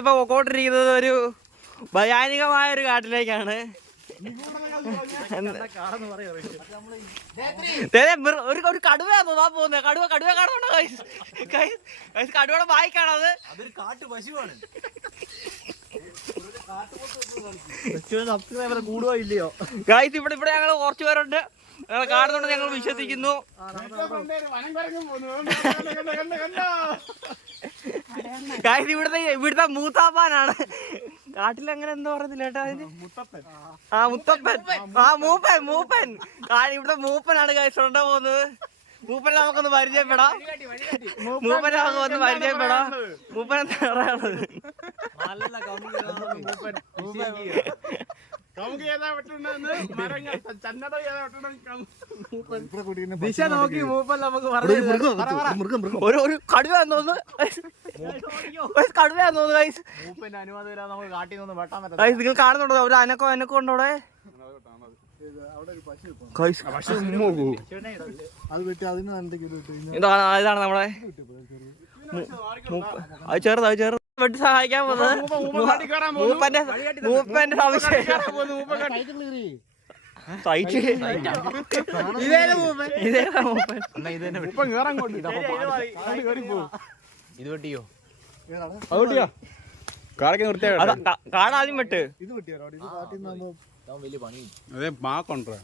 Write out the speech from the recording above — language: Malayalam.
ഇപ്പൊ പോയിക്കൊണ്ടിരിക്കുന്നത് ഒരു ഭയാനകമായ ഒരു കാട്ടിലേക്കാണ്. ഒരു കടുവയാന്ന് തോന്നാൻ പോകുന്നത്. കടുവ കാണുന്നുണ്ടോ? കടുവയുടെ ബായിക്കാണത്. അതൊരു കാട്ടു പശുവാണ്. കൂടുവോ ഇല്ലയോ ഗായ്സ്? ഇവിടെ ഞങ്ങൾ കുറച്ചു പേരുണ്ട്. ഞങ്ങൾ കാണുന്നുണ്ട്, ഞങ്ങൾ വിശ്വസിക്കുന്നു. ഗായ്സ് ഇവിടുത്തെ മൂത്താപ്പാനാണ്. കാട്ടിൽ അങ്ങനെ എന്താ പറയുന്നില്ല കേട്ടോ അതിന്. മുത്തപ്പൻ. മൂപ്പൻ. ഇവിടുത്തെ മൂപ്പനാണ് ഗായ്സ് കൊണ്ടു പോകുന്നത്. മൂപ്പനെ നമുക്കൊന്ന് പരിചയപ്പെടാം. മൂപ്പൻ എന്താ പറയാനുള്ളത്? ദിശ നോക്കി മൂപ്പൻ നമുക്ക് ഒരു കടുവയാന്ന് തോന്നുന്നു. ഗൈസ് മൂപ്പന്റെ അനുവാദം ഇല്ലാതെ നമുക്ക് കാട്ടിൽ നിന്ന് വെട്ടാൻ പറ്റില്ല. ഗൈസ് നിങ്ങൾ കാണുന്നുണ്ടോ? ഒരു അനക്കം ഉണ്ടോ അവിടെ? ഇതാണ് നമ്മളെ അത് ചെറുത് വെട്ടി സഹായിക്കാൻ പോകുന്നത്. മൂപ്പന്റെ സംശയം. ഇത് വെട്ടിയോ? കാടാദ്യം വെട്ട്. വലിയ പണി. അതെ മാ കൊണ്ടുവരാ